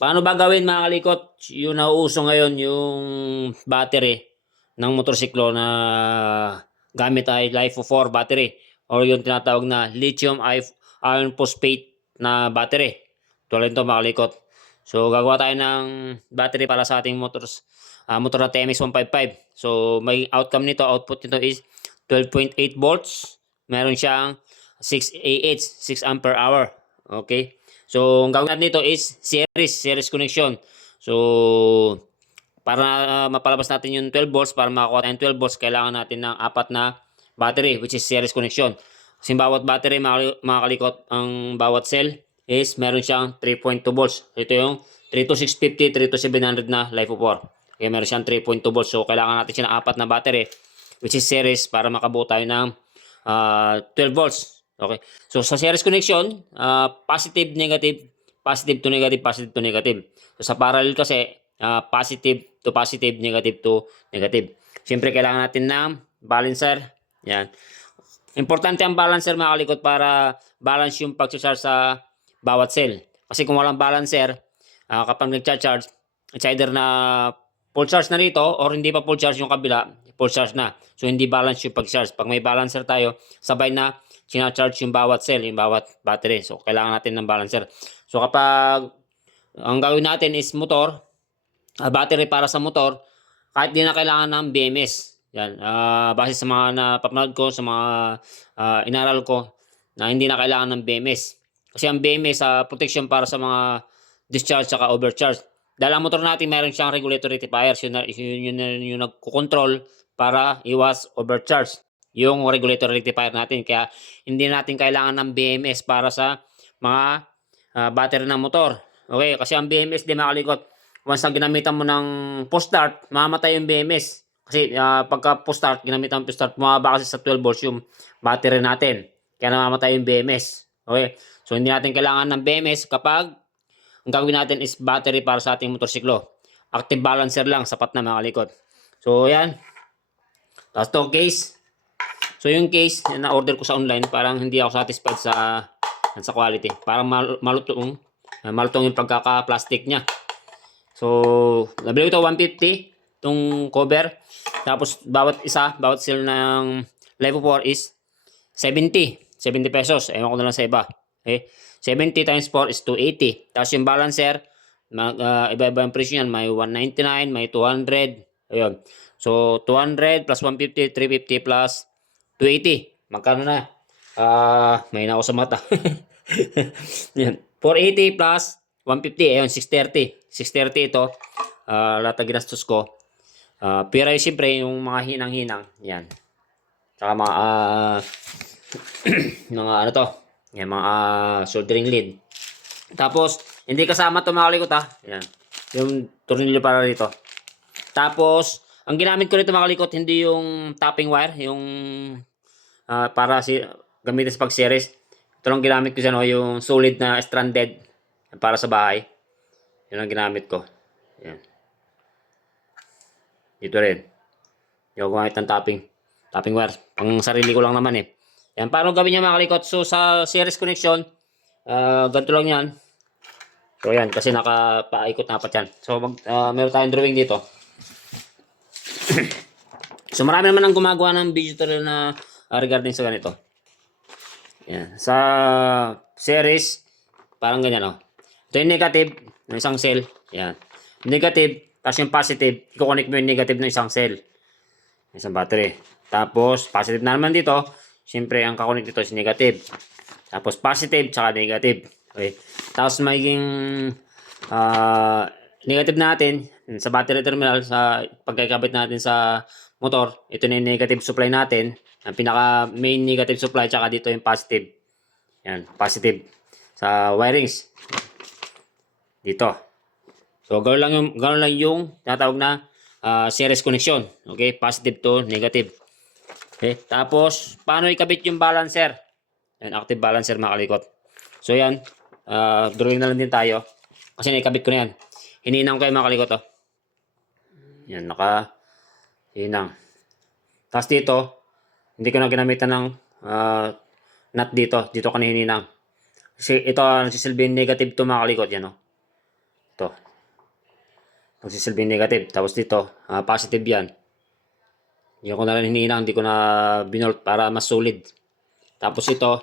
Paano ba gawin mga kalikot? Yung nauuso ngayon, yung battery ng motorsiklo na gamit ay LiFeO4 battery or yung tinatawag na lithium iron phosphate na battery. Tulad nito mga kalikot. So gagawa tayo ng battery para sa ating motor na TMX 155. So may outcome nito, output nito is 12.8 volts. Meron siyang 6 AH, 6 ampere hour. Okay? So, ang gawin natin dito is series connection. So, para mapalabas natin yung 12 volts, para makakuha tayong 12 volts, kailangan natin ng apat na battery, which is series connection. Kasi bawat battery, mga kalikot, ang bawat cell is meron siyang 3.2 volts. Ito yung 32650, 32700 na LiFeO4. Okay, meron siyang 3.2 volts. So, kailangan natin siya ng apat na battery, which is series, para makabuo tayo ng 12 volts. Okay. So, sa series connection, positive, negative, positive to negative, positive to negative. So, sa parallel kasi, positive to positive, negative to negative. Siyempre, kailangan natin ng balancer. Yan. Importante ang balancer mga kalikot para balance yung pag-charge sa bawat cell. Kasi kung walang balancer, kapag nag-charge, it's either na full charge na rito or hindi pa full charge yung kabila, full charge na. So, hindi balance yung pag-charge. Pag may balancer tayo, sabay na sinacharge yung bawat cell, yung bawat battery. So, kailangan natin ng balancer. So, kapag ang gawin natin is motor, battery para sa motor, kahit di na kailangan ng BMS. Yan. Base sa mga napapanood ko, sa mga inaral ko, na hindi na kailangan ng BMS. Kasi ang BMS, protection para sa mga discharge saka overcharge. Dahil ang motor natin, meron siyang regulator rectifiers. Yun nagkukontrol para iwas overcharge. Yung regulator rectifier natin. Kaya hindi natin kailangan ng BMS para sa mga battery ng motor. Okay, kasi ang BMS di makalikot. Once na ginamitan mo ng post-start, mamamatay yung BMS. Kasi pagka post-start, ginamitan mo post-start, bumaba kasi sa 12 volts yung battery natin. Kaya namamatay yung BMS. Okay, so hindi natin kailangan ng BMS kapag ang gagawin natin is battery para sa ating motorsiklo. Active balancer lang, sapat na mga kalikot. So, yan. Tapos to case. So, yung case na order ko sa online, parang hindi ako satisfied sa quality. Parang malutong yung pagkaka-plastic niya. So, nabili ko ito 150, itong cover. Tapos, bawat cell ng LiFeO4 is 70 pesos. Ewan ko na lang sa iba. Okay? 70 times 4 is 280. Tapos yung balancer, iba-iba yung presyo yan. May 199, may 200. Ayun. So, 200 plus 150, 350 plus 280. Magkano na? May na ako sa mata. Yan. 480 plus 150. Ayun, 630. 630 ito. Lahat na ginastos ko. Pero siyempre, yung mga hinang-hinang. Yan. Tsaka mga mga ano to. Yan, mga soldering lead. Tapos, hindi kasama to mga kalikot ha. Yan. Yung tornilyo para dito. Tapos, ang ginamit ko nito mga kalikot, hindi yung tapping wire, yung para gamitin sa pag-series. Ito lang ginamit ko siya, no, yung solid na stranded para sa bahay. Yun ang ginamit ko. Yan. Dito rin. Yung gumamit ng tapping wire. Pang sarili ko lang naman eh. Yan, paano gawin niya mga kalikot? So, sa series connection, ganito lang yan. So, yan, kasi nakapaikot na apat yan. So, meron tayong drawing dito. So, marami naman ang gumagawa ng video tutorial na regarding sa ganito. Yan. Sa series, parang ganyan, oh. Ito yung negative ng isang cell. Yan. Negative, tapos yung positive, i-connect mo yung negative ng isang cell. Isang battery. Tapos, positive na naman dito. Siyempre, ang kakonect dito is negative. Tapos, positive, tsaka negative. Okay. Tapos, magiging negative natin sa battery terminal, sa pagkakabit natin sa motor. Ito na yung negative supply natin. Ang pinaka main negative supply, tsaka dito yung positive. Yan, positive. Sa wirings. Dito. So, ganoon lang yung tinatawag na series connection. Okay, positive to negative. Okay, tapos, paano ikabit yung balancer? Yan, active balancer mga kalikot. So, yan. Drawing na lang din tayo. Kasi naikabit ko na yan. Hininang ko yung mga kalikot, oh. Yan, hinang. Tapos dito, hindi ko na ginamitan ng nut dito. Dito ko na hininang. Kasi ito, nagsisilbi negative to mga kalikot. Yan, oh. Ito. magsisilbing negative. Tapos dito, positive yan. Hindi ko na rin hinihinang, hindi ko na binolt para mas solid. Tapos ito,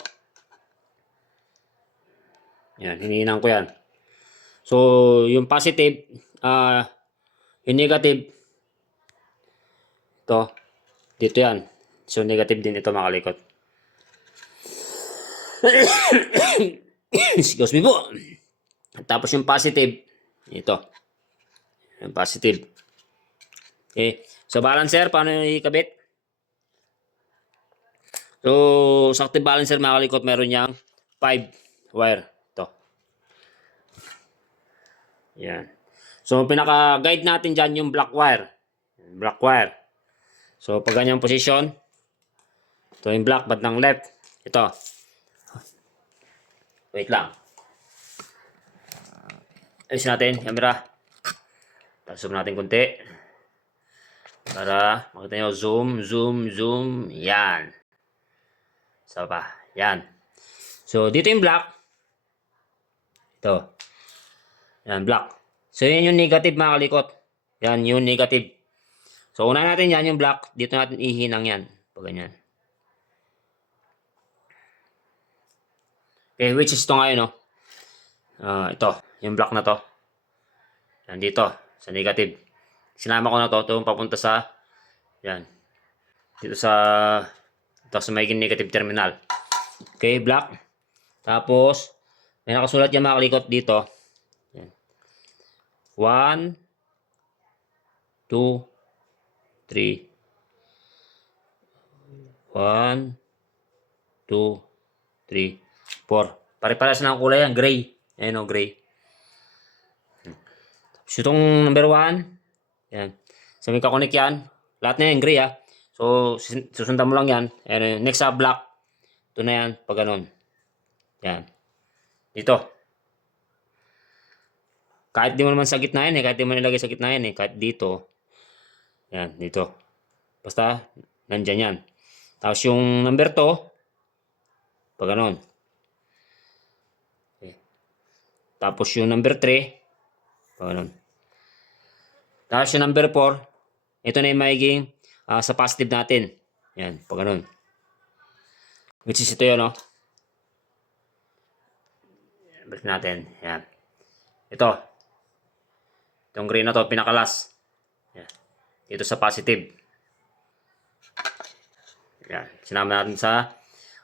yan, hinihinang ko yan. So, yung positive, yung negative, ito, dito yan. So, negative din ito mga kalikot. Excuse me po. Tapos yung positive, ito. Yung positive. Okay. So, balancer, paano yung ikabit? So, sa active balancer mga kalikot, meron niyang 5 wire. Ito. Yan. So, pinaka-guide natin dyan yung black wire. Black wire. So, pag ganyang position, ito yung black, bandang left. Ito. Wait lang. Ayusin natin, camera. Zoom natin konti. Para makita nyo, zoom, zoom, zoom. Yan. Isa pa. Yan. So, dito yung black. Ito. Yan, black. So, yun yung negative mga kalikot. Yan, yung negative. So, unahin natin yan, yung black. Dito natin ihinang yan. Pag ganyan. Okay, which is ito ngayon, no? Ito, yung black na to. Yan, dito, sa negative. Sinama ko na to, ito papunta sa, yan. Dito sa magiging negative terminal. Okay, black. Tapos, may nakasulat yan mga kalikot dito. Yan. 1, 2, 3. 1, 2, 3, 4. Pare-pares na ang kulay yan, gray. Ayan o, gray. So, itong number 1, yan. So, may kakonek yan. Lahat na yan, gray ha. So, susundan mo lang yan. Ayan, next sa black. Ito na yan, pag ganun. Yan. Dito. Kahit di mo naman sa gitna yan eh. Kahit di mo nilagay sa gitna yan eh. Kahit dito. Yan, dito. Basta, nandyan yan. Tapos yung number 2, pag ganun. Okay. Tapos yung number 3, pag ganun. Tapos yung number 4, ito na yung magiging sa positive natin. Yan, pag ganun. Which is ito yun, no? Balik natin. Yan. Ito. Itong green na to, pinakalas. Yan. Dito sa positive. Yan. Sinama natin sa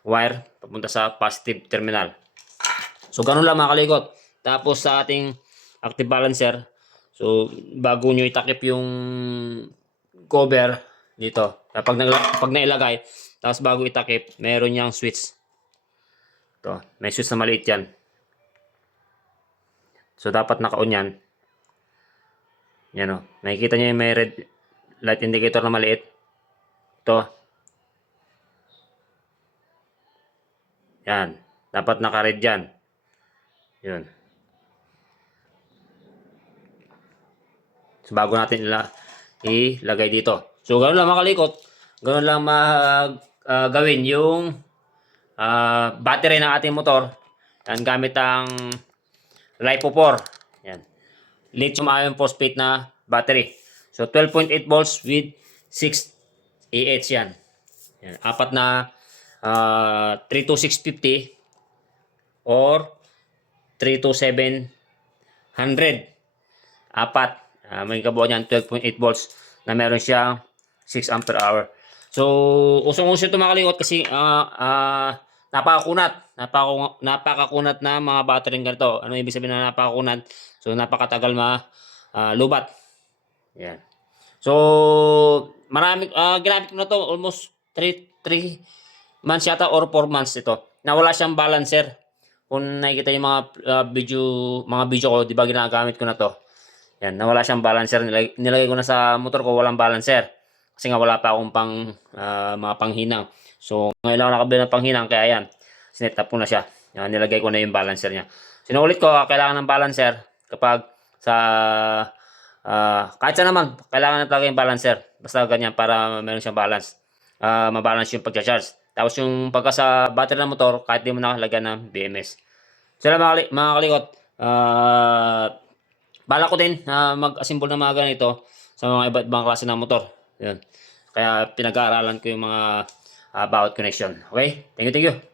wire, papunta sa positive terminal. So, ganun lang mga kalikot. Tapos sa ating active balancer, so, bago nyo itakip yung cover dito, pag nailagay, tapos bago itakip, meron niyang switch. Ito, may switch na maliit yan. So, dapat naka-on yan. Yan o. Nakikita nyo yung may red light indicator na maliit. Ito. Yan. Dapat naka-red yan. Yun. So, bago natin ilagay dito. So, ganoon lang mga kalikot. Ganoon lang gawin yung battery ng ating motor. Yan, gamit ang LiPo4. Yan. Lithium ion phosphate na battery. So, 12.8 volts with 6 Ah yan. Yan. Apat na 32650 or 32700. Apat. May kabuuan yan, 12.8 volts na meron siyang 6 ampere hour. So, usong-uso ito mga kalikot kasi napakakunat na mga battery ganito. Ano ibig sabihin na napakakunat? So, napakatagal lubat. Yan. So, marami, ginamit ko na to almost 3 months yata or 4 months ito. Nawala siyang balancer. Kung nakikita yung mga video ko, di ba ginagamit ko na to? Yan, nawala siyang balancer. Nilagay ko na sa motor ko, walang balancer. Kasi nga wala pa akong mga panghinang. So, ngayon lang ako nakabili ng panghinang, kaya yan. Sinet up ko na siya. Yan, nilagay ko na yung balancer niya. Sinulit ko, kailangan ng balancer kapag sa kahit saan naman, kailangan na talaga yung balancer. Basta ganyan para meron siyang balance. Mabalance yung pagcha-charge. Tapos yung pagka sa battery ng motor, kahit di mo nakalagyan ng BMS. Sila mga kalikot, Balak ko din na mag-assemble ng mga ganito sa mga iba't ibang klase ng motor. Yun. Kaya pinag-aaralan ko yung mga bawat connection. Okay? Thank you, thank you.